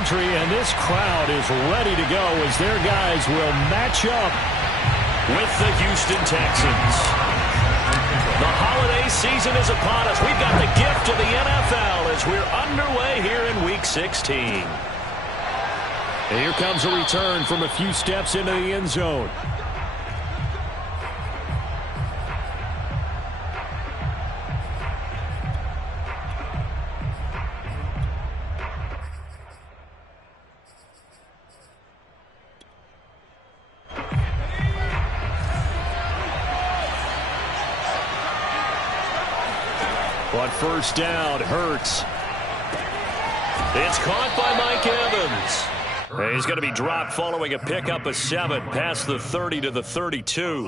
country, and this crowd is ready to go as their guys will match up with the Houston Texans. The holiday season is upon us. We've got the gift of the NFL as we're underway here in Week 16. And here comes a return from a few steps into the end zone. On first down, Hurts. It's caught by Mike Evans. He's going to be dropped following a pickup of 7 past the 30 to the 32.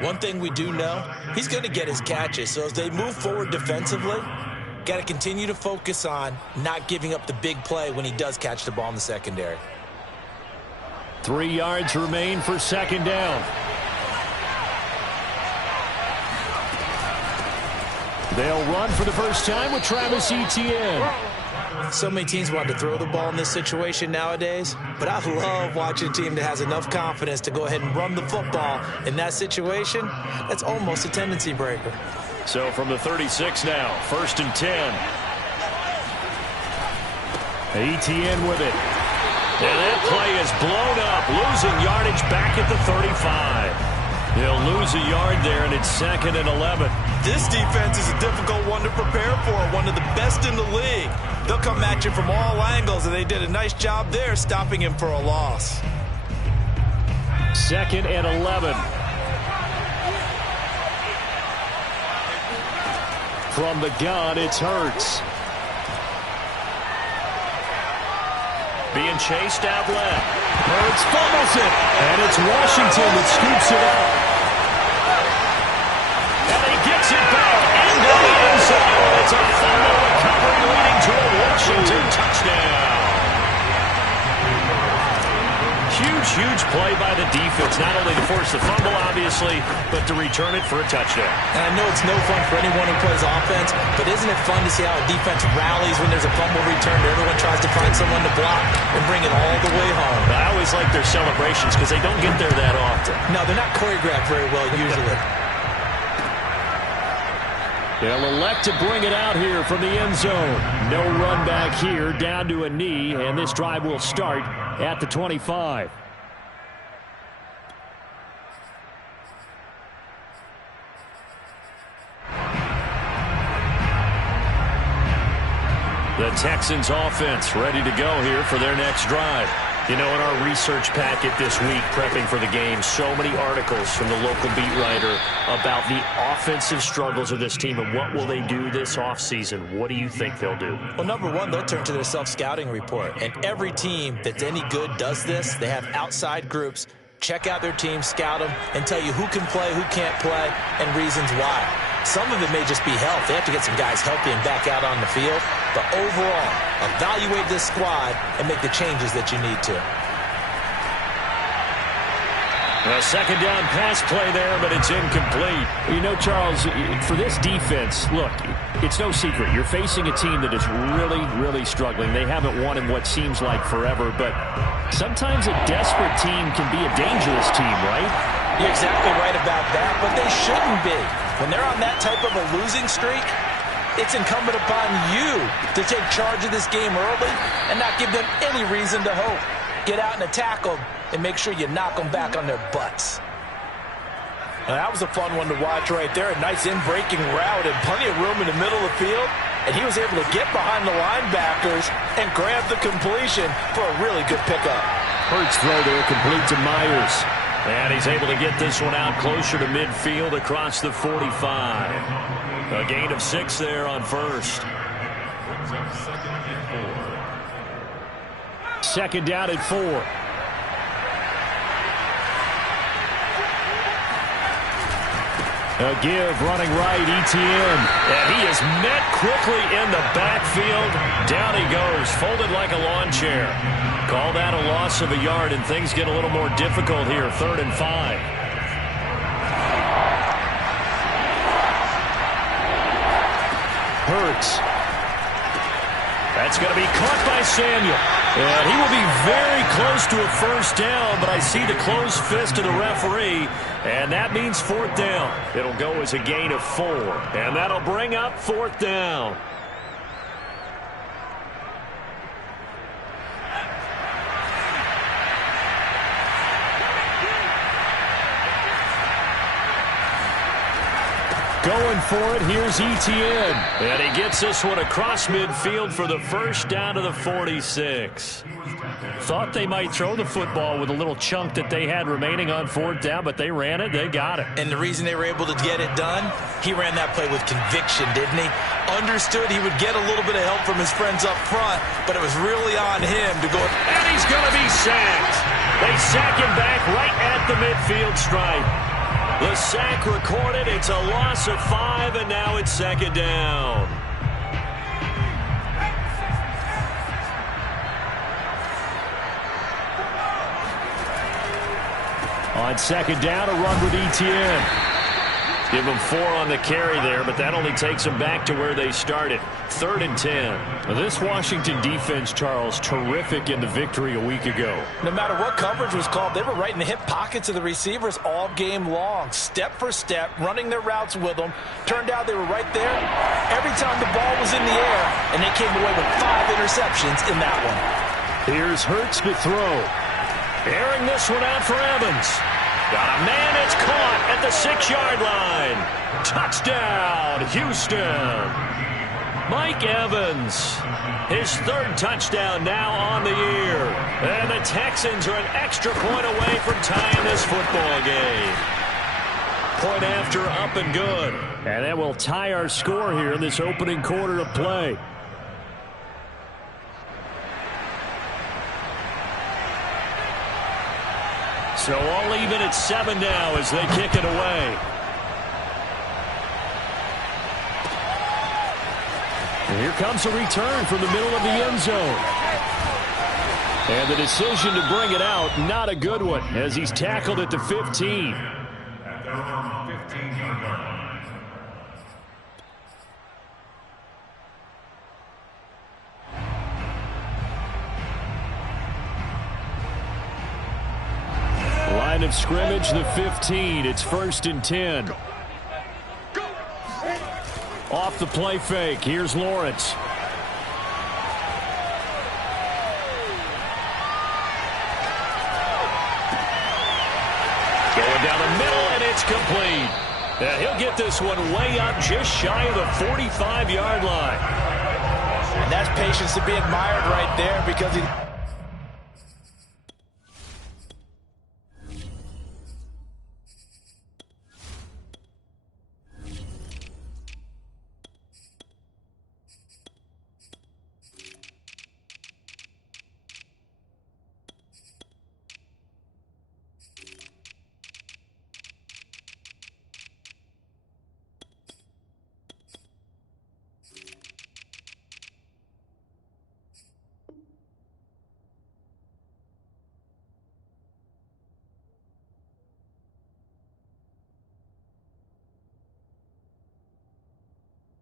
One thing we do know, he's going to get his catches. So as they move forward defensively, got to continue to focus on not giving up the big play when he does catch the ball in the secondary. 3 yards remain for second down. They'll run for the first time with Travis Etienne. So many teams want to throw the ball in this situation nowadays, but I love watching a team that has enough confidence to go ahead and run the football in that situation. That's almost a tendency breaker. So from the 36 now, first and 10. Etienne with it. And that play is blown up, losing yardage back at the 35. They'll lose a yard there, and it's second and 11. This defense is a difficult one to prepare for, one of the best in the league. They'll come at you from all angles, and they did a nice job there stopping him for a loss. Second and 11. From the gun, it's Hurts. Being chased out left. Hurts fumbles it, and it's Washington that scoops it up. And he gets it back into the end zone. It's a fumble recovery leading to a Washington touchdown. Huge play by the defense, not only to force the fumble, obviously, but to return it for a touchdown. And I know it's no fun for anyone who plays offense, but isn't it fun to see how a defense rallies when there's a fumble return? Everyone tries to find someone to block and bring it all the way home. I always like their celebrations because they don't get there that often. No, they're not choreographed very well usually. They'll elect to bring it out here from the end zone. No run back here, down to a knee, and this drive will start at the 25. The Texans offense ready to go here for their next drive. You know, in our research packet this week, prepping for the game, so many articles from the local beat writer about the offensive struggles of this team and what will they do this offseason. What do you think they'll do? Well, number one, they'll turn to their self-scouting report. And every team that's any good does this. They have outside groups. Check out their team, scout them, and tell you who can play, who can't play, and reasons why. Some of it may just be health. They have to get some guys healthy and back out on the field. But overall, evaluate this squad and make the changes that you need to. A second down pass play there, but it's incomplete. You know, Charles, for this defense, look, it's no secret. You're facing a team that is really struggling. They haven't won in what seems like forever, but sometimes a desperate team can be a dangerous team, right? You're exactly right about that, but they shouldn't be. When they're on that type of a losing streak, it's incumbent upon you to take charge of this game early and not give them any reason to hope. Get out and attack them and make sure you knock them back on their butts. Now, that was a fun one to watch right there. A nice in-breaking route and plenty of room in the middle of the field. And he was able to get behind the linebackers and grab the completion for a really good pickup. Hurts throw there complete to Myers. And he's able to get this one out closer to midfield across the 45. A gain of 6 there on first. Second down at 4. A give running right, Etienne. And he is met quickly in the backfield. Down he goes, folded like a lawn chair. Call that a loss of a yard, and things get a little more difficult here. 3rd and 5. Hurts. That's going to be caught by Samuel. And he will be very close to a first down, but I see the closed fist of the referee, and that means fourth down. It'll go as a gain of 4, and that'll bring up fourth down. Going for it, here's Etienne. And he gets this one across midfield for the first down to the 46. Thought they might throw the football with a little chunk that they had remaining on fourth down, but they ran it, they got it. And the reason they were able to get it done, he ran that play with conviction, didn't he? Understood he would get a little bit of help from his friends up front, but it was really on him to go. And he's going to be sacked. They sack him back right at the midfield stripe. The sack recorded. It's a loss of 5, and now it's second down. On second down, a run with Etienne. Give them 4 on the carry there, but that only takes them back to where they started. 3rd and 10. This Washington defense, Charles, terrific in the victory a week ago. No matter what coverage was called, they were right in the hip pockets of the receivers all game long. Step for step, running their routes with them. Turned out they were right there every time the ball was in the air, and they came away with 5 interceptions in that one. Here's Hurts to throw. Airing this one out for Evans. Got a man, it's caught at the 6-yard line. Touchdown, Houston. Mike Evans, his 3rd touchdown now on the year. And the Texans are an extra point away from tying this football game. Point after, up and good. And that will tie our score here in this opening quarter of play. So all even at 7 now as they kick it away. And here comes a return from the middle of the end zone. And the decision to bring it out, not a good one, as he's tackled at the 15. Line of scrimmage, the 15. It's 1st and 10. Off the play fake. Here's Lawrence. Going down the middle, and it's complete. And he'll get this one way up just shy of the 45-yard line. And that's patience to be admired right there because he...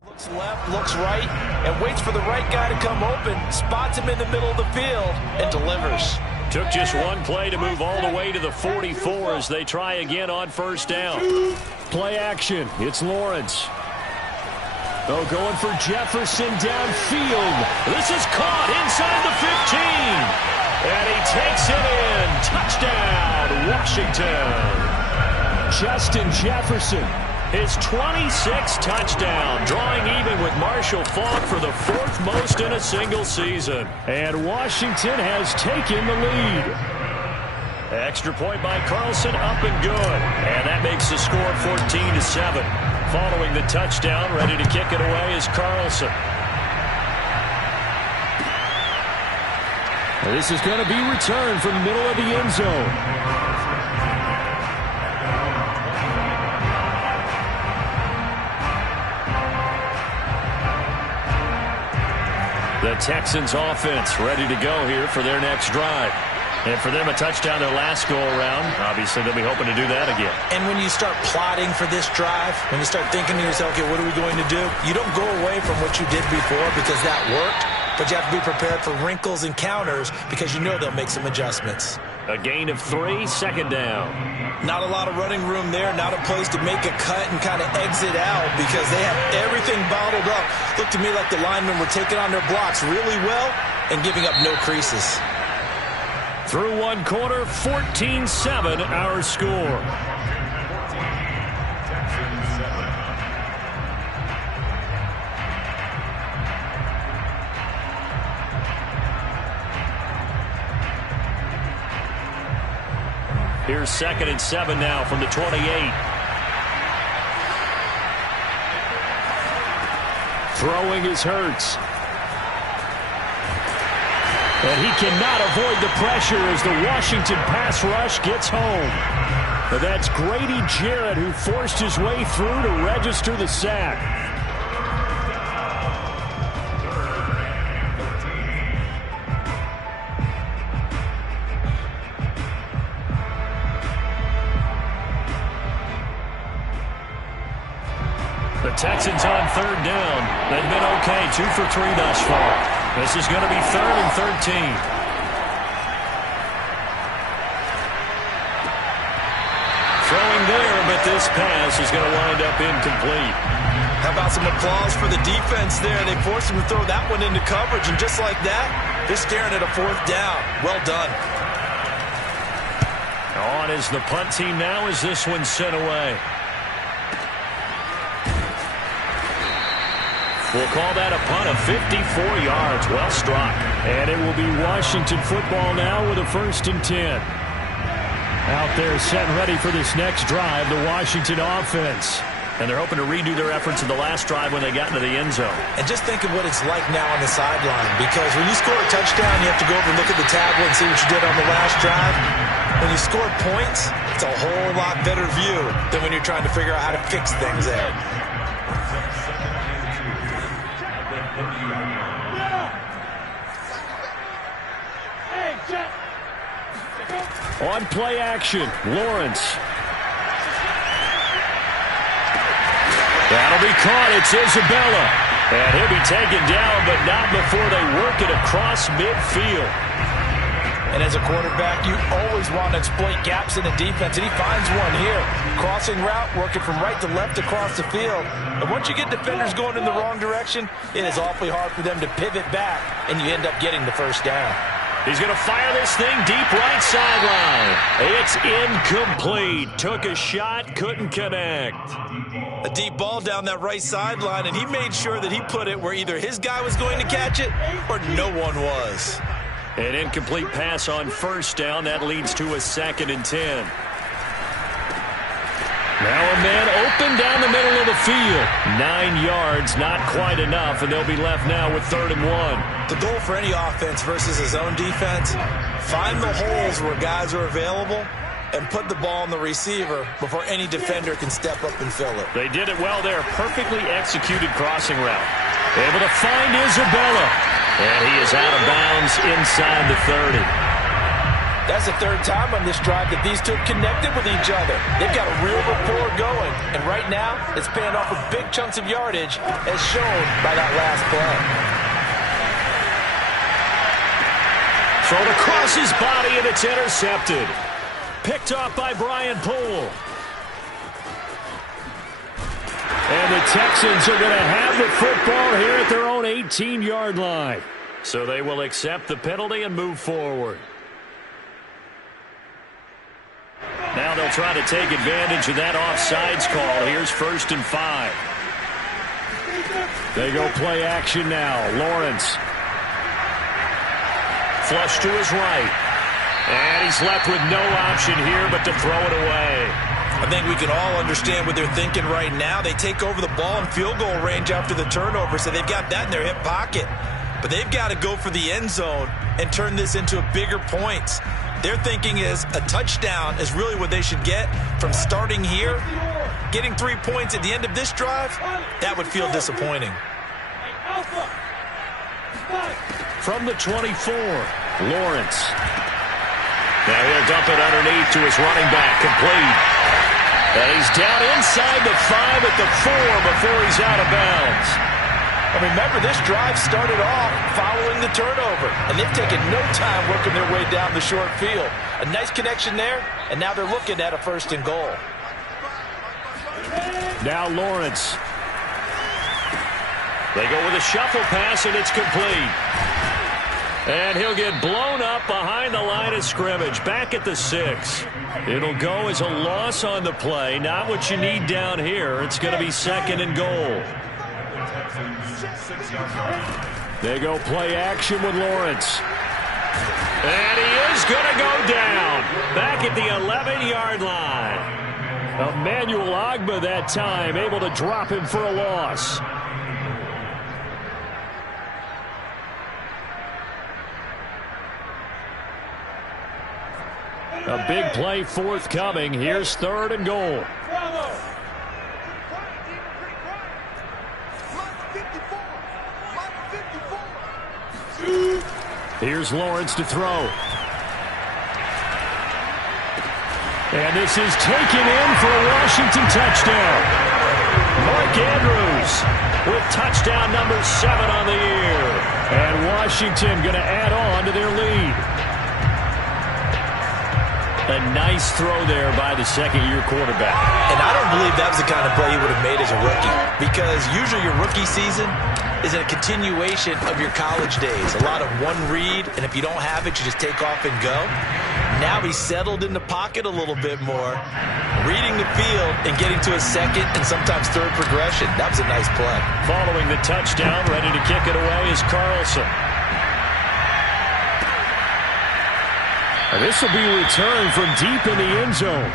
Looks left, looks right, and waits for the right guy to come open, spots him in the middle of the field, and delivers. Took just one play to move all the way to the 44 as they try again on first down. Play action. It's Lawrence. Oh, going for Jefferson downfield. This is caught inside the 15. And he takes it in. Touchdown, Washington. Justin Jefferson. His 26th touchdown, drawing even with Marshall Faulk for the 4th most in a single season. And Washington has taken the lead. Extra point by Carlson, up and good. And that makes the score 14-7. Following the touchdown, ready to kick it away is Carlson. This is going to be returned from the middle of the end zone. The Texans offense ready to go here for their next drive. And for them, a touchdown their last go-around. Obviously, they'll be hoping to do that again. And when you start plotting for this drive, when you start thinking to yourself, okay, what are we going to do? You don't go away from what you did before because that worked, but you have to be prepared for wrinkles and counters because you know they'll make some adjustments. A gain of 3, second down. Not a lot of running room there, not a place to make a cut and kind of exit out because they have everything bottled up. Looked to me like the linemen were taking on their blocks really well and giving up no creases. Through one quarter, 14-7 our score. Here's 2nd and 7 now from the 28. Throwing is Hurts. And he cannot avoid the pressure as the Washington pass rush gets home. But that's Grady Jarrett who forced his way through to register the sack. The Texans on 3rd down. They've been okay, 2 for 3 thus far. This is going to be 3rd and 13. Throwing there, but this pass is going to wind up incomplete. How about some applause for the defense there? They forced him to throw that one into coverage, and just like that, they're staring at a 4th down. Well done. On is the punt team now as this one's sent away. We'll call that a punt of 54 yards. Well struck. And it will be Washington football now with a 1st and 10. Out there set and ready for this next drive, the Washington offense. And they're hoping to redo their efforts in the last drive when they got into the end zone. And just think of what it's like now on the sideline. Because when you score a touchdown, you have to go over and look at the tablet and see what you did on the last drive. When you score points, it's a whole lot better view than when you're trying to figure out how to fix things there. On play action, Lawrence. That'll be caught. It's Isabella. And he'll be taken down, but not before they work it across midfield. And as a quarterback, you always want to exploit gaps in the defense, and he finds one here. Crossing route, working from right to left across the field. And once you get defenders going in the wrong direction, it is awfully hard for them to pivot back, and you end up getting the 1st down. He's going to fire this thing deep right sideline. It's incomplete. Took a shot, couldn't connect. A deep ball down that right sideline, and he made sure that he put it where either his guy was going to catch it or no one was. An incomplete pass on 1st down. That leads to a 2nd and 10. Now a man open down the middle of the field. 9 yards, not quite enough, and they'll be left now with 3rd and 1. The goal for any offense versus his own defense, find the holes where guys are available and put the ball on the receiver before any defender can step up and fill it. They did it well there. Perfectly executed crossing route. Able to find Isabella. And he is out of bounds inside the 30. That's the 3rd time on this drive that these two have connected with each other. They've got a real rapport going. And right now, it's paying off with big chunks of yardage as shown by that last play. Thrown across his body, and it's intercepted. Picked off by Brian Poole. And the Texans are going to have the football here at their own 18-yard line. So they will accept the penalty and move forward. Now they'll try to take advantage of that offsides call. Here's 1st and 5. They go play action now. Lawrence. Flush to his right. And he's left with no option here but to throw it away. I think we can all understand what they're thinking right now. They take over the ball in field goal range after the turnover, so they've got that in their hip pocket. But they've got to go for the end zone and turn this into a bigger points. Their thinking is a touchdown is really what they should get from starting here. Getting 3 points at the end of this drive, that would feel disappointing. From the 24, Lawrence. Now he'll dump it underneath to his running back, complete. And he's down inside the 5 at the 4 before he's out of bounds. And remember, this drive started off following the turnover, and they've taken no time working their way down the short field. A nice connection there, and now they're looking at a 1st and goal. Now Lawrence. They go with a shuffle pass, and it's complete. And he'll get blown up behind the line of scrimmage, back at the 6. It'll go as a loss on the play. Not what you need down here. It's going to be 2nd and goal. They go play action with Lawrence. And he is going to go down. Back at the 11-yard line. Emmanuel Ogbah that time able to drop him for a loss. A big play forthcoming. Here's 3rd and goal. Here's Lawrence to throw. And this is taken in for a Washington touchdown. Mark Andrews with touchdown number 7 on the year. And Washington going to add on to their lead. A nice throw there by the 2nd-year quarterback. And I don't believe that was the kind of play he would have made as a rookie, because usually your rookie season is a continuation of your college days. A lot of one read, and if you don't have it, you just take off and go. Now he's settled in the pocket a little bit more, reading the field and getting to a 2nd and sometimes 3rd progression. That was a nice play. Following the touchdown, ready to kick it away is Carlson. And this will be returned from deep in the end zone.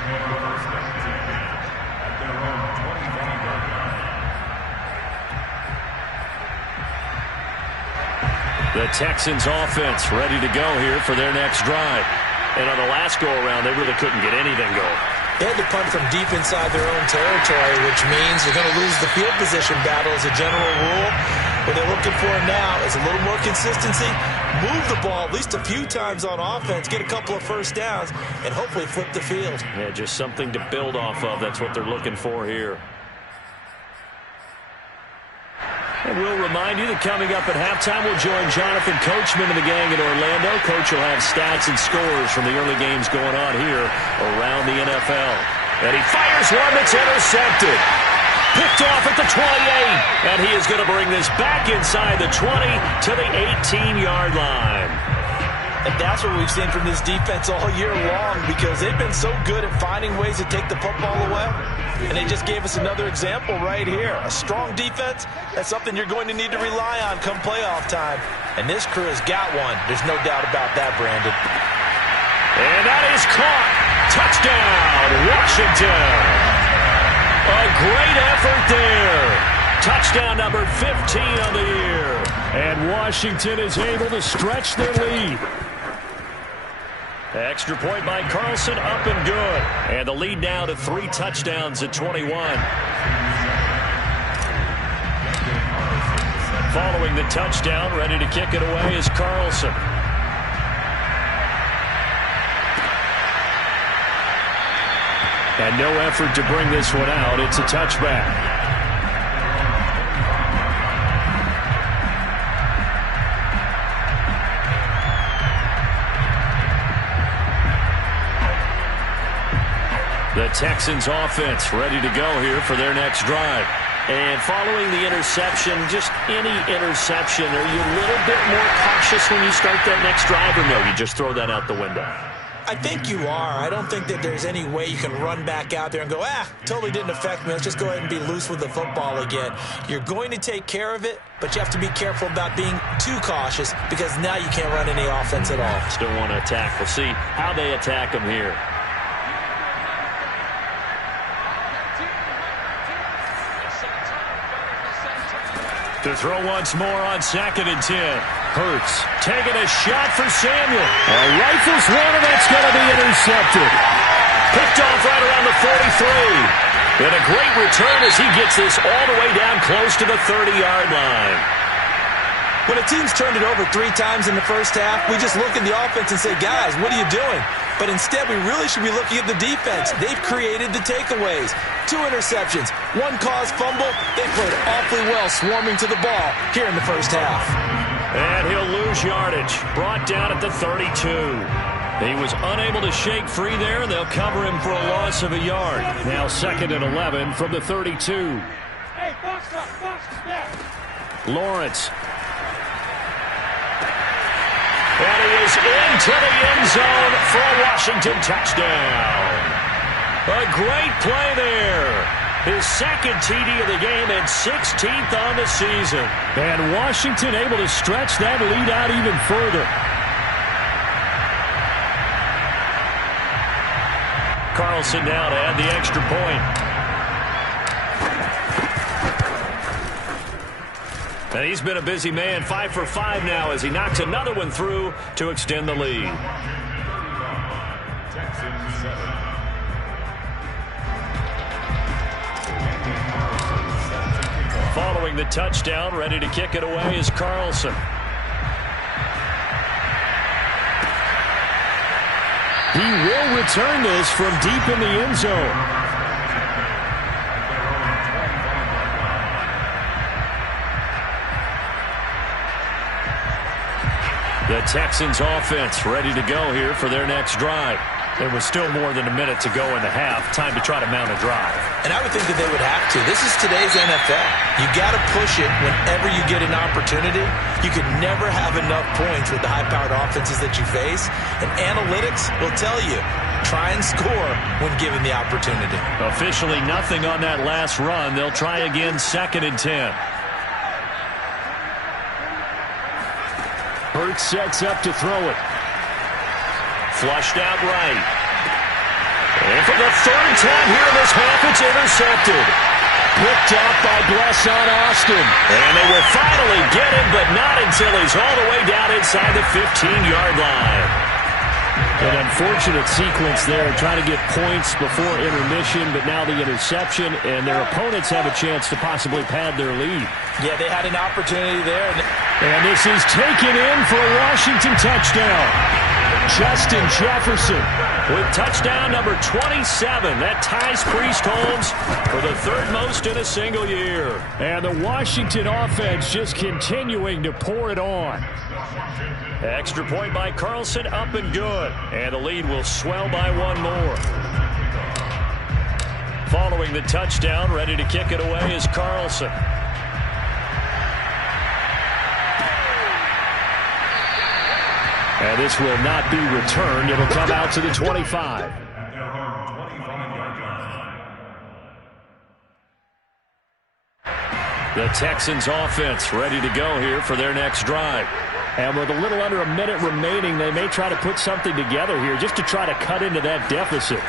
The Texans offense ready to go here for their next drive. And on the last go-around, they really couldn't get anything going. They had to punt from deep inside their own territory, which means they're going to lose the field position battle as a general rule. What they're looking for now is a little more consistency, move the ball at least a few times on offense, get a couple of 1st downs, and hopefully flip the field. Yeah, just something to build off of. That's what they're looking for here. And we'll remind you that coming up at halftime, we'll join Jonathan Coachman and the gang in Orlando. Coach will have stats and scores from the early games going on here around the NFL. And he fires one that's intercepted. Picked off at the 28. And he is going to bring this back inside the 20 to the 18-yard line. And that's what we've seen from this defense all year long, because they've been so good at finding ways to take the football away. And they just gave us another example right here. A strong defense, that's something you're going to need to rely on come playoff time. And this crew has got one. There's no doubt about that, Brandon. And that is caught. Touchdown, Washington. A great effort there. Touchdown number 15 on the year. And Washington is able to stretch their lead. Extra point by Carlson, up and good. And the lead now to 3 touchdowns at 21. Following the touchdown, ready to kick it away is Carlson. And no effort to bring this one out. It's a touchback. The Texans offense ready to go here for their next drive. And following the interception, just any interception, are you a little bit more cautious when you start that next drive, or no, you just throw that out the window? I think you are. I don't think that there's any way you can run back out there and go, totally didn't affect me. Let's just go ahead and be loose with the football again. You're going to take care of it, but you have to be careful about being too cautious, because now you can't run any offense at all. Still want to attack. We'll see how they attack them here. To throw once more on 2nd and 10. Hurts taking a shot for Samuel. Rifles one, and that's going to be intercepted. Picked off right around the 43. And a great return as he gets this all the way down close to the 30-yard line. When a team's turned it over 3 times in the first half, we just look at the offense and say, guys, what are you doing? But instead, we really should be looking at the defense. They've created the takeaways. 2 interceptions, 1 caused fumble. They played awfully well swarming to the ball here in the first half. And he'll lose yardage. Brought down at the 32. He was unable to shake free there. They'll cover him for a loss of a yard. Now 2nd and 11 from the 32. Lawrence. And he is into the end zone for a Washington touchdown. A great play there. His 2nd TD of the game and 16th on the season. And Washington able to stretch that lead out even further. Carlson now to add the extra point. And he's been a busy man, 5 for 5 now as he knocks another one through to extend the lead. Following the touchdown, ready to kick it away is Carlson. He will return this from deep in the end zone. The Texans offense ready to go here for their next drive. There was still more than a minute to go in the half. Time to try to mount a drive. And I would think that they would have to. This is today's NFL. You got to push it whenever you get an opportunity. You could never have enough points with the high-powered offenses that you face. And analytics will tell you, try and score when given the opportunity. Officially nothing on that last run. They'll try again 2nd and 10. Hurts sets up to throw it. Flushed out right. And for the 3rd time here in this half, it's intercepted. Picked up by Blesson Austin. And they will finally get him, but not until he's all the way down inside the 15-yard line. An unfortunate sequence there, trying to get points before intermission, but now the interception, and their opponents have a chance to possibly pad their lead. Yeah, they had an opportunity there. And this is taken in for a Washington touchdown. Justin Jefferson with touchdown number 27. That ties Priest Holmes for the 3rd most in a single year. And the Washington offense just continuing to pour it on. Extra point by Carlson, up and good. And the lead will swell by 1 more. Following the touchdown, ready to kick it away is Carlson. And this will not be returned. It'll come out to the 25. The Texans offense ready to go here for their next drive. And with a little under a minute remaining, they may try to put something together here just to try to cut into that deficit.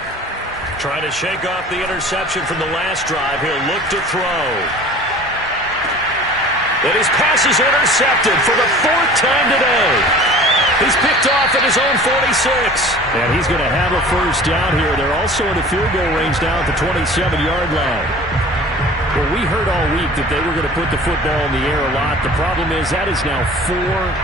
Trying to shake off the interception from the last drive. He'll look to throw. And his pass is intercepted for the 4th time today. He's picked off at his own 46. And he's going to have a first down here. They're also in the field goal range now at the 27-yard line. Well, we heard all week that they were going to put the football in the air a lot. The problem is that is now 4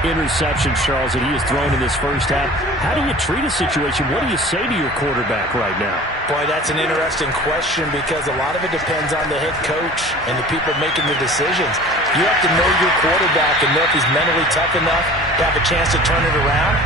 interceptions, Charles, that he has thrown in this first half. How do you treat a situation? What do you say to your quarterback right now? Boy, that's an interesting question because a lot of it depends on the head coach and the people making the decisions. You have to know your quarterback and know if he's mentally tough enough to have a chance to turn it around.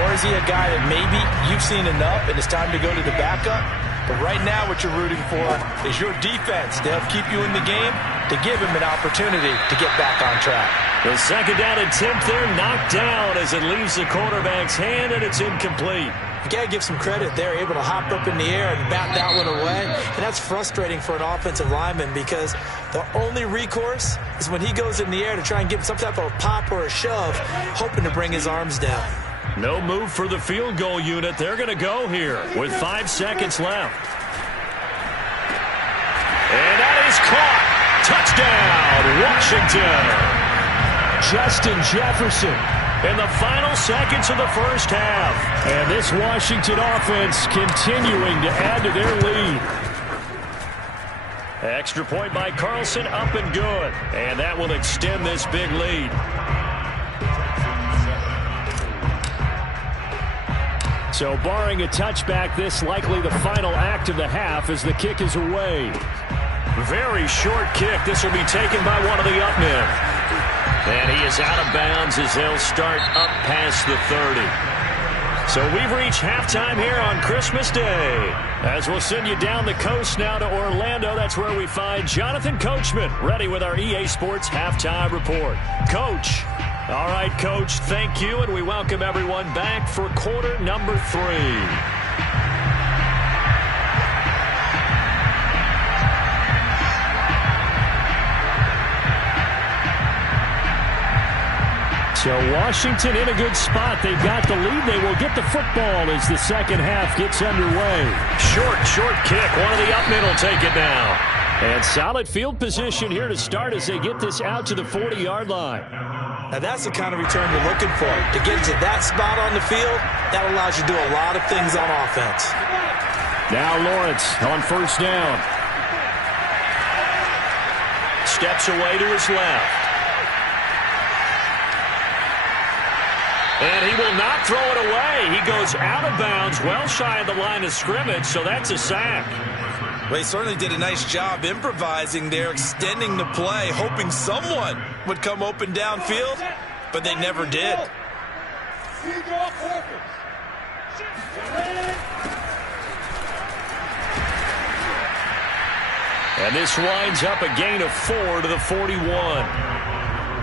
Or is he a guy that maybe you've seen enough and it's time to go to the backup? But right now what you're rooting for is your defense to help keep you in the game, to give him an opportunity to get back on track. The 2nd down attempt there knocked down as it leaves the quarterback's hand, and it's incomplete. You got to give some credit. They're able to hop up in the air and bat that one away. And that's frustrating for an offensive lineman because the only recourse is when he goes in the air to try and give him some type of a pop or a shove, hoping to bring his arms down. No move for the field goal unit. They're going to go here with 5 seconds left. And that is caught. Touchdown, Washington. Justin Jefferson in the final seconds of the first half. And this Washington offense continuing to add to their lead. Extra point by Carlson, up and good. And that will extend this big lead. So barring a touchback, this likely the final act of the half as the kick is away. Very short kick. This will be taken by one of the up men. And he is out of bounds as they'll start up past the 30. So we've reached halftime here on Christmas Day. As we'll send you down the coast now to Orlando. That's where we find Jonathan Coachman ready with our EA Sports Halftime Report. Coach. All right, Coach, thank you, and we welcome everyone back for quarter number 3. So Washington in a good spot. They've got the lead. They will get the football as the second half gets underway. Short kick. One of the up men will take it now. And solid field position here to start as they get this out to the 40-yard line. Now that's the kind of return you're looking for. To get to that spot on the field, that allows you to do a lot of things on offense. Now Lawrence on first down. Steps away to his left. And he will not throw it away. He goes out of bounds, well shy of the line of scrimmage, so that's a sack. Well, he certainly did a nice job improvising there, extending the play, hoping someone would come open downfield, but they never did. And this winds up a gain of 4 to the 41.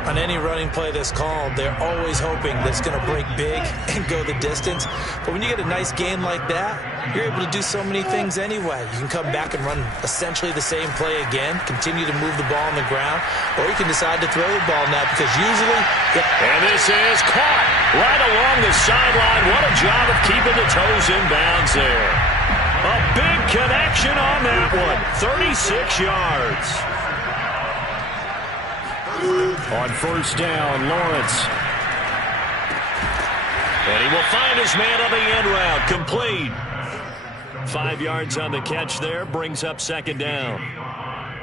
On any running play that's called, they're always hoping that it's going to break big and go the distance. But when you get a nice gain like that, you're able to do so many things anyway. You can come back and run essentially the same play again, continue to move the ball on the ground, or you can decide to throw the ball now because usually... And this is caught right along the sideline. What a job of keeping the toes in bounds there. A big connection on that one. 36 yards. On first down, Lawrence. And he will find his man on the end route. Complete. 5 yards on the catch there. Brings up second down.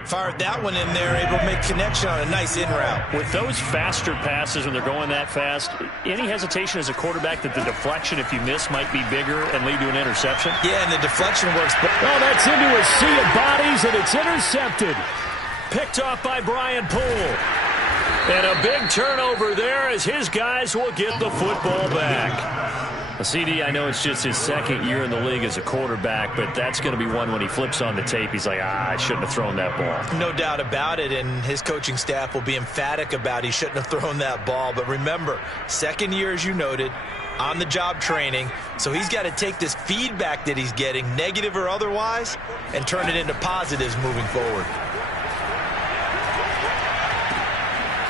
Fired that one in there, able to make connection on a nice in route. With those faster passes when they're going that fast, any hesitation as a quarterback that the deflection, if you miss, might be bigger and lead to an interception? Yeah, and the deflection works. Oh, that's into a sea of bodies, and it's intercepted. Picked off by Brian Poole. And a big turnover there as his guys will get the football back. CD, I know it's just his second year in the league as a quarterback, but that's going to be one when he flips on the tape. He's like, I shouldn't have thrown that ball. No doubt about it, and his coaching staff will be emphatic about he shouldn't have thrown that ball. But remember, second year, as you noted, on-the-job training, so he's got to take this feedback that he's getting, negative or otherwise, and turn it into positives moving forward.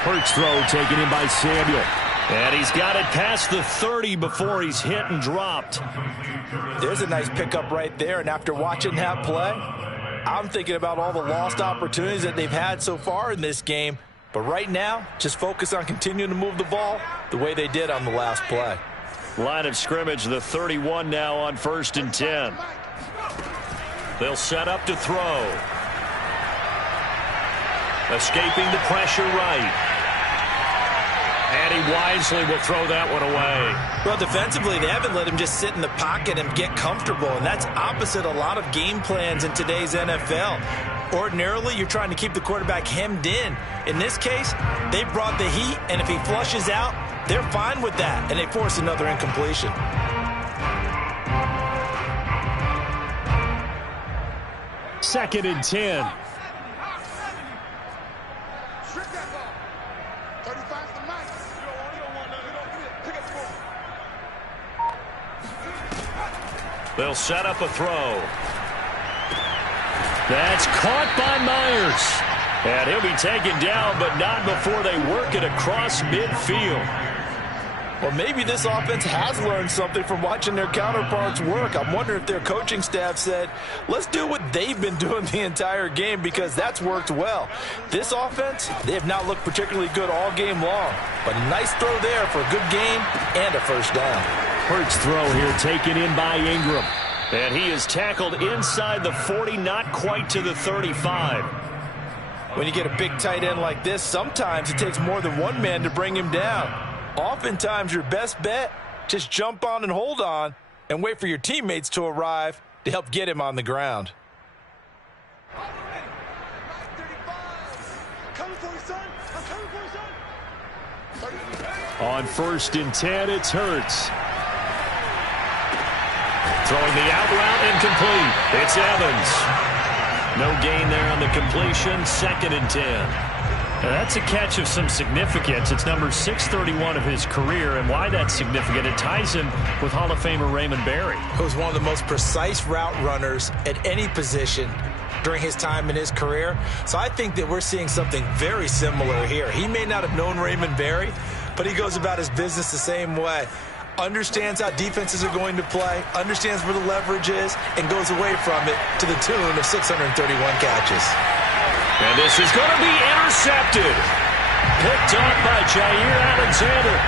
Hurts throw taken in by Samuel. And he's got it past the 30 before he's hit and dropped. There's a nice pickup right there, and after watching that play, I'm thinking about all the lost opportunities that they've had so far in this game. But right now, just focus on continuing to move the ball the way they did on the last play. Line of scrimmage, the 31 now on 1st and 10. They'll set up to throw. Escaping the pressure right. And he wisely will throw that one away. Well, defensively, they haven't let him just sit in the pocket and get comfortable, and that's opposite a lot of game plans in today's NFL. Ordinarily, you're trying to keep the quarterback hemmed in. In this case, they brought the heat, and if he flushes out, they're fine with that, and they force another incompletion. Second and 10. They'll set up a throw. That's caught by Myers. And he'll be taken down, but not before they work it across midfield. Well, maybe this offense has learned something from watching their counterparts work. I'm wondering if their coaching staff said, let's do what they've been doing the entire game because that's worked well. This offense, they have not looked particularly good all game long. But a nice throw there for a good game and a first down. Hurts throw here taken in by Ingram. And he is tackled inside the 40, not quite to the 35. When you get a big tight end like this, sometimes it takes more than one man to bring him down. Oftentimes, your best bet, just jump on and hold on and wait for your teammates to arrive to help get him on the ground. On 1st and 10, it's Hurts. Throwing the out route, incomplete. It's Evans. No gain there on the completion. 2nd and 10. Now that's a catch of some significance. It's number 631 of his career, and why that's significant, it ties him with Hall of Famer Raymond Berry. He was one of the most precise route runners at any position during his time in his career. So I think that we're seeing something very similar here. He may not have known Raymond Berry, but he goes about his business the same way. Understands how defenses are going to play, understands where the leverage is, and goes away from it to the tune of 631 catches. And this is going to be intercepted. Picked off by Jair Alexander.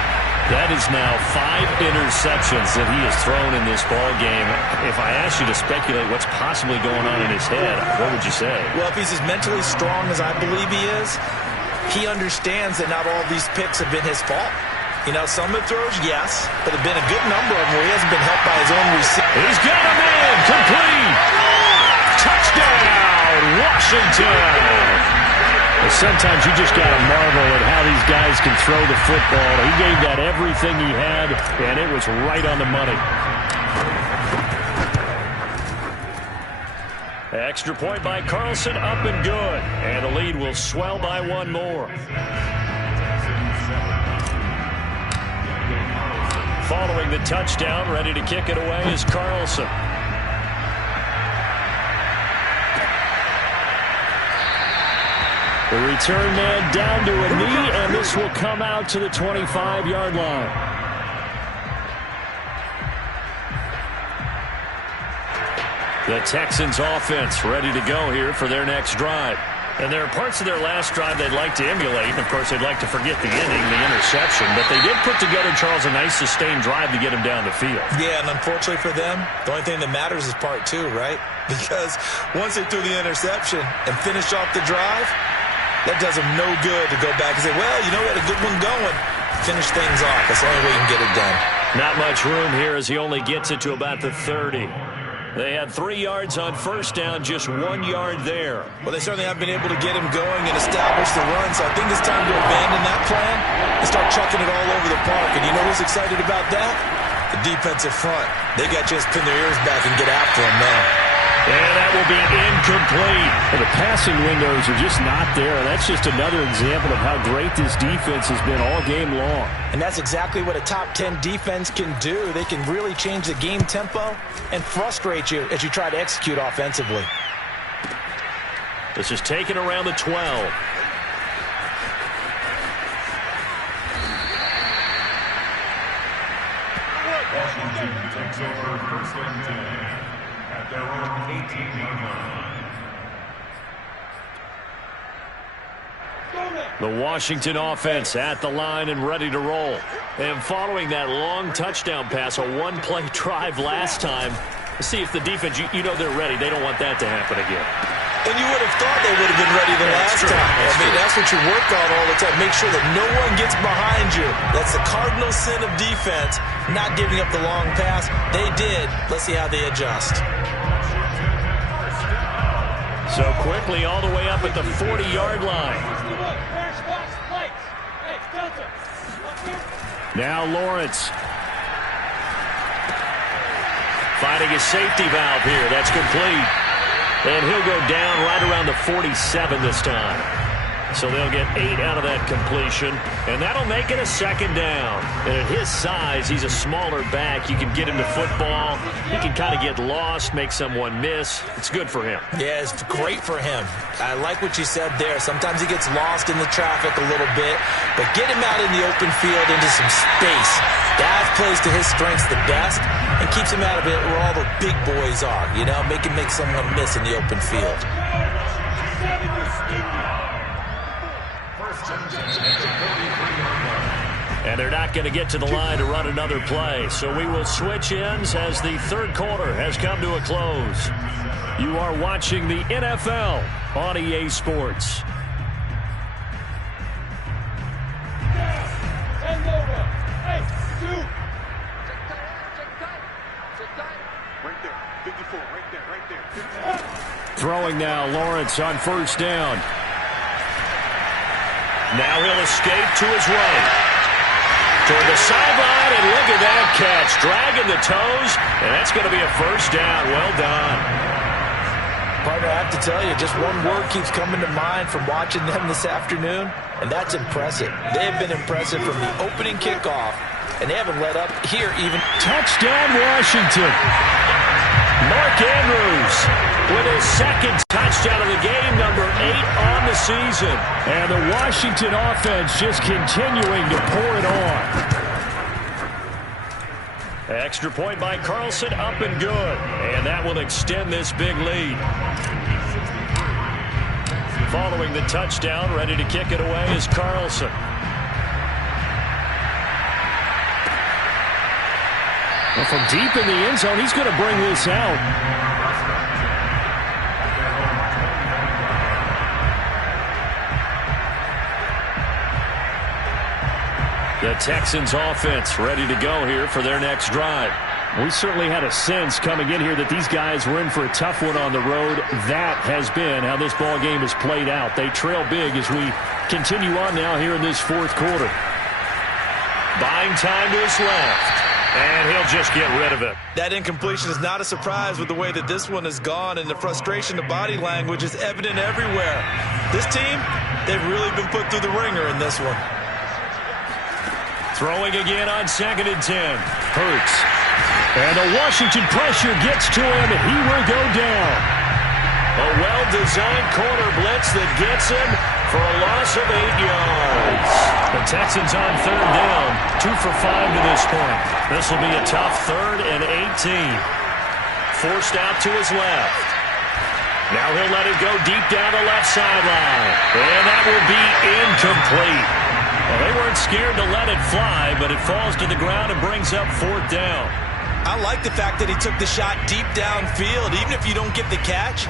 That is now 5 interceptions that he has thrown in this ball game. If I asked you to speculate what's possibly going on in his head, what would you say? Well, if he's as mentally strong as I believe he is, he understands that not all these picks have been his fault. You know, some of the throws, yes, but there have been a good number of them where he hasn't been helped by his own receiver. He's got him in. Complete. Touchdown, Washington. Sometimes you just got to marvel at how these guys can throw the football. He gave that everything he had, and it was right on the money. Extra point by Carlson, up and good. And the lead will swell by 1 more. Following the touchdown, ready to kick it away is Carlson. The return man down to a knee, and this will come out to the 25-yard line. The Texans offense ready to go here for their next drive. And there are parts of their last drive they'd like to emulate. And, of course, they'd like to forget the inning, the interception. But they did put together, Charles, a nice sustained drive to get him down the field. Yeah, and unfortunately for them, the only thing that matters is part 2, right? Because once they threw the interception and finished off the drive, that does them no good to go back and say, well, you know, we had a good one going. Finish things off. That's the only way you can get it done. Not much room here as he only gets it to about the 30. They had 3 yards on 1st down, just 1 yard there. Well, they certainly have been able to get him going and establish the run, so I think it's time to abandon that plan and start chucking it all over the park. And you know who's excited about that? The defensive front. They got just pin their ears back and get after him now. And that will be incomplete. Well, the passing windows are just not there. That's just another example of how great this defense has been all game long. And that's exactly what a top 10 defense can do. They can really change the game tempo and frustrate you as you try to execute offensively. This is taken around the 12. Washington takes over 1st and 10 at their own 18-yard line. The Washington offense at the line and ready to roll. And following that long touchdown pass, a 1-play drive last time, see if the defense, you know they're ready. They don't want that to happen again. And you would have thought they would have been ready the last time. That's what you work on all the time. Make sure that no one gets behind you. That's the cardinal sin of defense, not giving up the long pass. They did. Let's see how they adjust. So quickly all the way up at the 40-yard line. Now Lawrence. Finding his safety valve here. That's complete. And he'll go down right around the 47 this time. So they'll get 8 out of that completion. And that'll make it a 2nd down. And at his size, he's a smaller back. You can get him to football. He can kind of get lost, make someone miss. It's good for him. Yeah, it's great for him. I like what you said there. Sometimes he gets lost in the traffic a little bit. But get him out in the open field into some space. That plays to his strengths the best and keeps him out of it where all the big boys are. You know, make someone miss in the open field. And they're not going to get to the line to run another play. So we will switch ends as the 3rd quarter has come to a close. You are watching the NFL on EA Sports. Right there. 54. Right there. Throwing now, Lawrence on first down. Now he'll escape to his right. Toward the sideline, and look at that catch. Dragging the toes, and that's going to be a first down. Well done. Partner, I have to tell you, just one word keeps coming to mind from watching them this afternoon, and that's impressive. They have been impressive from the opening kickoff, and they haven't let up here even. Touchdown, Washington. Mark Andrews with his second touchdown of the game, number 8 on the season. And the Washington offense just continuing to pour it on. Extra point by Carlson, up and good. And that will extend this big lead. Following the touchdown, ready to kick it away is Carlson. Well, from deep in the end zone, he's going to bring this out. The Texans offense ready to go here for their next drive. We certainly had a sense coming in here that these guys were in for a tough one on the road. That has been how this ball game has played out. They trail big as we continue on now here in this fourth quarter. Buying time to his left. And he'll just get rid of it. That incompletion is not a surprise with the way that this one has gone, and the frustration, the body language is evident everywhere. This team, they've really been put through the ringer in this one. Throwing again on 2nd and 10. Hurts. And the Washington pressure gets to him. He will go down. A well-designed corner blitz that gets him for a loss of 8 yards. The Texans on 3rd down, 2 for 5 to this point. This will be a tough 3rd and 18. Forced out to his left. Now he'll let it go deep down the left sideline. And that will be incomplete. Well, they weren't scared to let it fly, but it falls to the ground and brings up 4th down. I like the fact that he took the shot deep downfield. Even if you don't get the catch,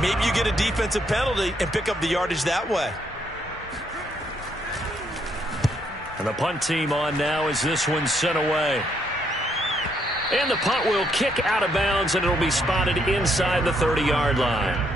maybe you get a defensive penalty and pick up the yardage that way. And the punt team on now as this one's sent away. And the punt will kick out of bounds, and it'll be spotted inside the 30-yard line.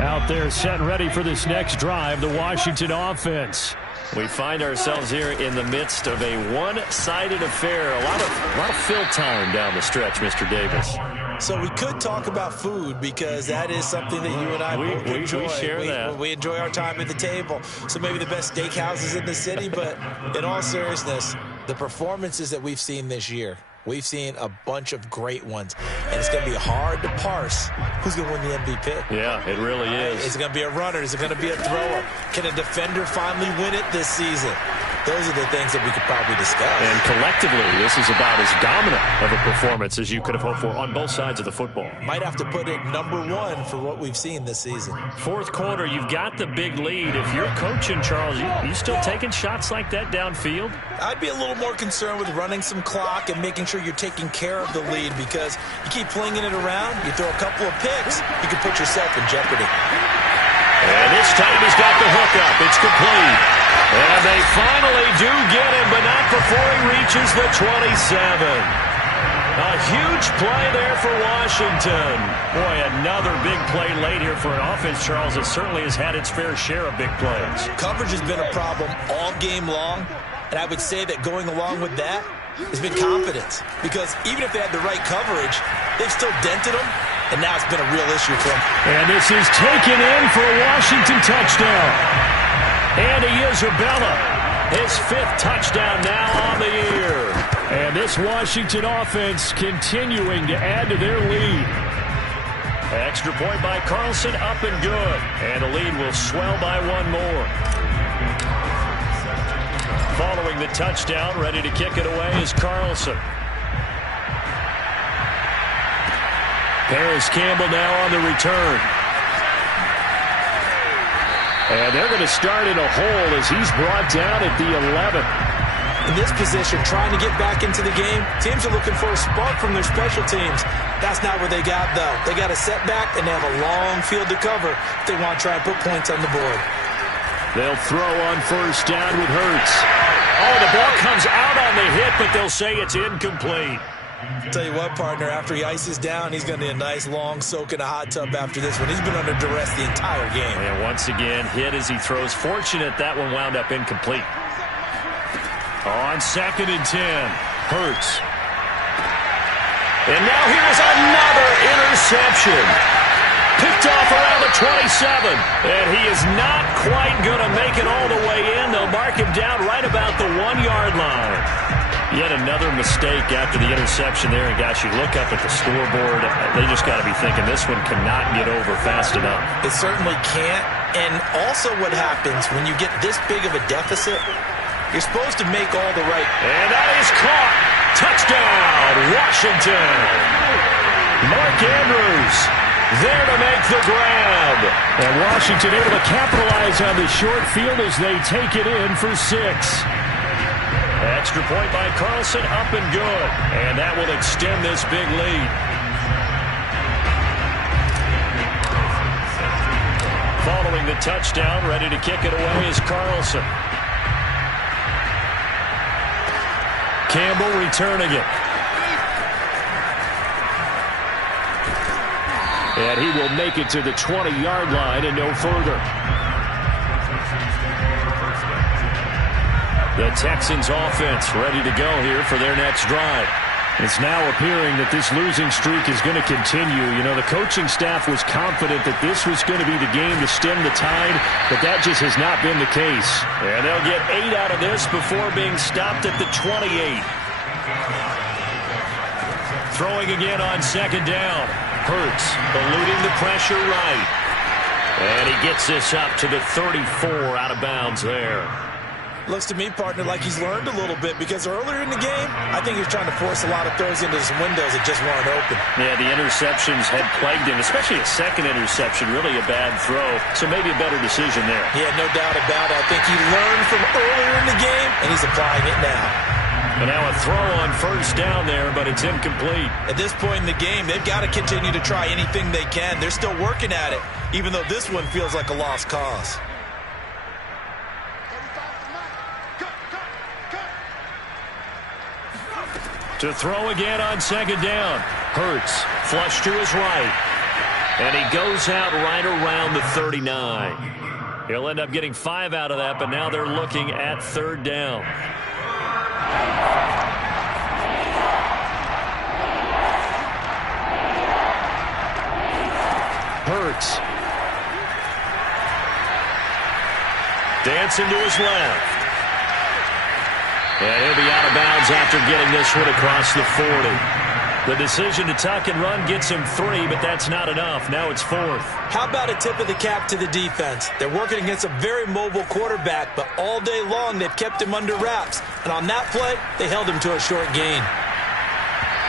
Out there set and ready for this next drive, the Washington offense. We find ourselves here in the midst of a one-sided affair. A lot of fill time down the stretch, Mr. Davis. So we could talk about food because that is something that you and I both enjoy. We share that. We enjoy our time at the table. So maybe the best steakhouses in the city, but in all seriousness, the performances that we've seen this year, we've seen a bunch of great ones, and it's going to be hard to parse who's going to win the MVP. Yeah, it really is. Is it going to be a runner? Is it going to be a thrower? Can a defender finally win it this season? Those are the things that we could probably discuss. And collectively, this is about as dominant of a performance as you could have hoped for on both sides of the football. Might have to put it #1 for what we've seen this season. Fourth quarter, you've got the big lead. If you're coaching, Charles, you still taking shots like that downfield? I'd be a little more concerned with running some clock and making sure you're taking care of the lead, because you keep flinging it around, you throw a couple of picks, you can put yourself in jeopardy. And this time he's got the hook up. It's complete. And they finally do get him, but not before he reaches the 27. A huge play there for Washington. Boy, another big play late here for an offense, Charles, that certainly has had its fair share of big plays. Coverage has been a problem all game long, and I would say that going along with that has been confidence, because even if they had the right coverage, they've still dented them, and now it's been a real issue for them. And this is taken in for a Washington touchdown. And Isabella, his 5th touchdown now on the year. And this Washington offense continuing to add to their lead. Extra point by Carlson, up and good. And the lead will swell by 1 more. Following the touchdown, ready to kick it away is Carlson. Paris Campbell now on the return. And they're going to start in a hole as he's brought down at the 11. In this position, trying to get back into the game, teams are looking for a spark from their special teams. That's not what they got, though. They got a setback, and they have a long field to cover if they want to try and put points on the board. They'll throw on first down with Hurts. Oh, the ball comes out on the hit, but they'll say it's incomplete. Tell you what, partner, after he ices down, he's going to need a nice long soak in a hot tub after this one. He's been under duress the entire game. And once again, hit as he throws. Fortunate that one wound up incomplete. On 2nd and 10, Hurts. And now here's another interception. Picked off around the 27. And he is not quite going to make it all the way in. They'll mark him down right about the 1-yard line. Yet another mistake after the interception there. And, gosh, you look up at the scoreboard. They just got to be thinking this one cannot get over fast enough. It certainly can't. And also what happens when you get this big of a deficit, you're supposed to make all the right. And that is caught. Touchdown, Washington. Mark Andrews there to make the grab. And Washington able to capitalize on the short field as they take it in for 6. Extra point by Carlson, up and good. And that will extend this big lead. Following the touchdown, ready to kick it away is Carlson. Campbell returning it. And he will make it to the 20-yard line and no further. The Texans offense ready to go here for their next drive. It's now appearing that this losing streak is going to continue. You know, the coaching staff was confident that this was going to be the game to stem the tide, but that just has not been the case. And they'll get 8 out of this before being stopped at the 28. Throwing again on 2nd down. Hurts eluding the pressure right. And he gets this up to the 34 out of bounds there. Looks to me, partner, like he's learned a little bit because earlier in the game, I think he was trying to force a lot of throws into some windows that just weren't open. Yeah, the interceptions had plagued him, especially a second interception, really a bad throw. So maybe a better decision there. Yeah, no doubt about it. I think he learned from earlier in the game, and he's applying it now. And now a throw on first down there, but it's incomplete. At this point in the game, they've got to continue to try anything they can. They're still working at it, even though this one feels like a lost cause. To throw again on 2nd down. Hurts flush to his right. And he goes out right around the 39. He'll end up getting 5 out of that, but now they're looking at 3rd down. Hurts. Dancing to his left. And he'll be out of bounds after getting this one across the 40. The decision to tuck and run gets him 3, but that's not enough. Now it's 4th. How about a tip of the cap to the defense? They're working against a very mobile quarterback, but all day long they've kept him under wraps. And on that play, they held him to a short gain.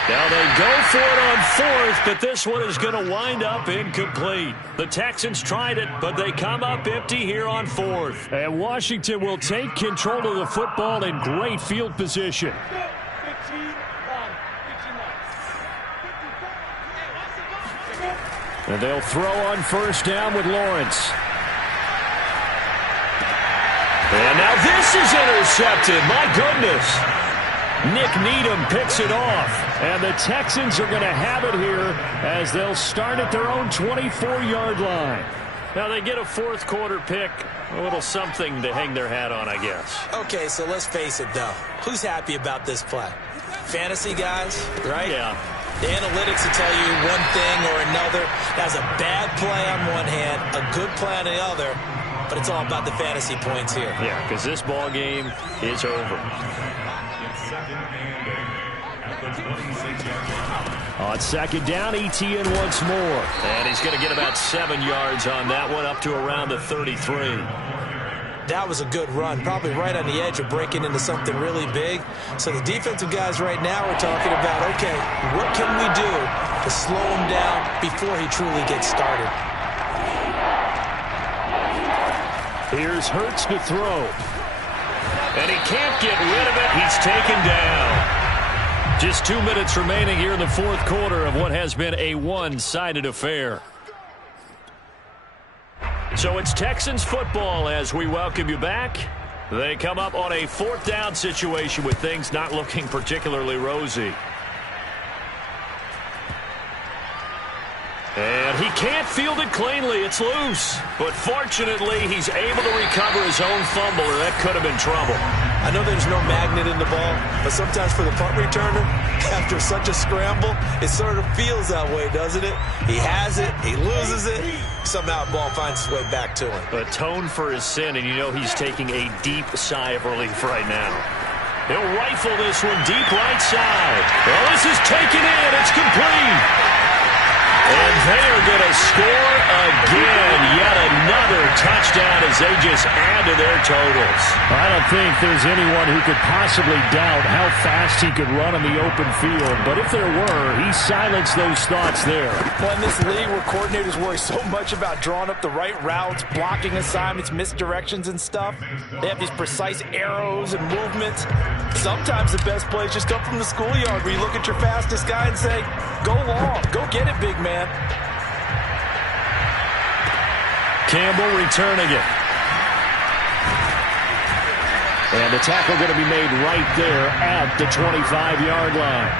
Now they go for it on 4th, but this one is going to wind up incomplete. The Texans tried it, but they come up empty here on 4th. And Washington will take control of the football in great field position. And they'll throw on first down with Lawrence. And now this is intercepted. My goodness. Nick Needham picks it off. And the Texans are going to have it here as they'll start at their own 24-yard line. Now they get a 4th quarter pick. A little something to hang their hat on, I guess. Okay, so let's face it, though. Who's happy about this play? Fantasy guys, right? Yeah. The analytics will tell you one thing or another. That's a bad play on one hand, a good play on the other. But it's all about the fantasy points here. Yeah, because this ball game is over. On 2nd down, ETN once more. And he's going to get about 7 yards on that one, up to around the 33. That was a good run, probably right on the edge of breaking into something really big. So the defensive guys right now are talking about, okay, what can we do to slow him down before he truly gets started? Here's Hurts to throw. And he can't get rid of it. He's taken down. Just 2 minutes remaining here in the fourth quarter of what has been a one-sided affair. So it's Texans football as we welcome you back. They come up on a fourth down situation with things not looking particularly rosy. And he can't field it cleanly. It's loose. But fortunately, he's able to recover his own fumble, or that could have been trouble. I know there's no magnet in the ball, but sometimes for the punt returner, after such a scramble, it sort of feels that way, doesn't it? He has it, he loses it, somehow the ball finds its way back to him. Atone for his sin, and you know he's taking a deep sigh of relief right now. He'll rifle this one deep right side. Well, this is taken in. It's complete. And they are going to score again. Yet another touchdown as they just add to their totals. I don't think there's anyone who could possibly doubt how fast he could run in the open field. But if there were, he silenced those thoughts there. Well, in this league where coordinators worry so much about drawing up the right routes, blocking assignments, misdirections and stuff, they have these precise arrows and movements. Sometimes the best plays just come from the schoolyard where you look at your fastest guy and say, go long, go get it, big man. Campbell returning it. And the tackle going to be made right there at the 25-yard line.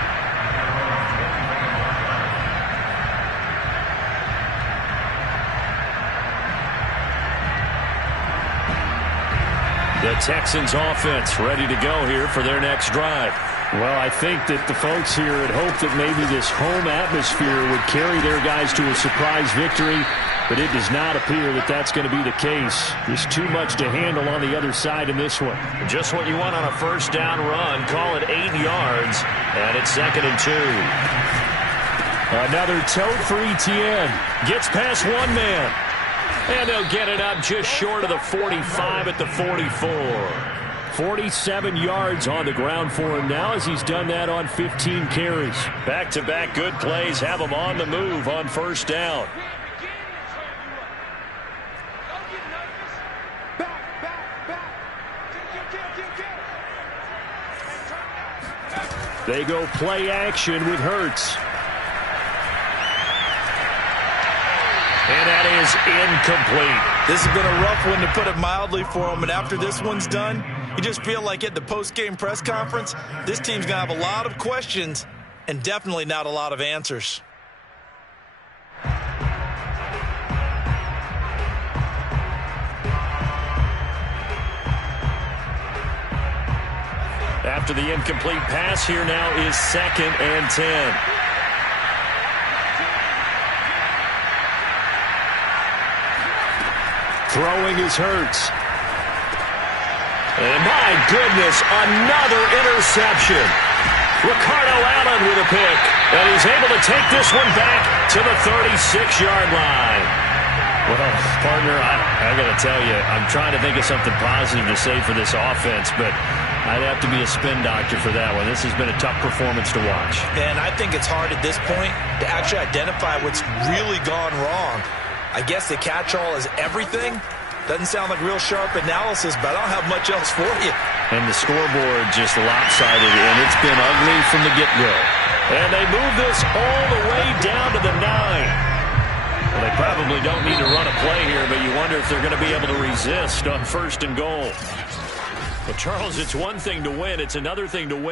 The Texans offense ready to go here for their next drive. Well, I think that the folks here had hoped that maybe this home atmosphere would carry their guys to a surprise victory, but it does not appear that that's going to be the case. There's too much to handle on the other side in this one. Just what you want on a first down run. Call it 8 yards, and it's 2nd and 2. Another tote for Etienne. Gets past one man. And they'll get it up just short of the 45 at the 44. 47 yards on the ground for him now as he's done that on 15 carries. Back-to-back good plays have him on the move on first down. They go play action with Hurts. And that is incomplete. This has been a rough one, to put it mildly, for him. And after this one's done, you just feel like at the post-game press conference, this team's going to have a lot of questions and definitely not a lot of answers. After the incomplete pass, here now is 2nd and 10. Throwing is Hurts. And my goodness, another interception. Ricardo Allen with a pick. And he's able to take this one back to the 36-yard line. Well, partner, I got to tell you, I'm trying to think of something positive to say for this offense, but I'd have to be a spin doctor for that one. This has been a tough performance to watch. And I think it's hard at this point to actually identify what's really gone wrong. I guess the catch-all is everything. Doesn't sound like real sharp analysis, but I don't have much else for you. And the scoreboard just lopsided, and it's been ugly from the get-go. And they move this all the way down to the 9. Well, they probably don't need to run a play here, but you wonder if they're going to be able to resist on 1st and goal. But, Charles, it's one thing to win. It's another thing to win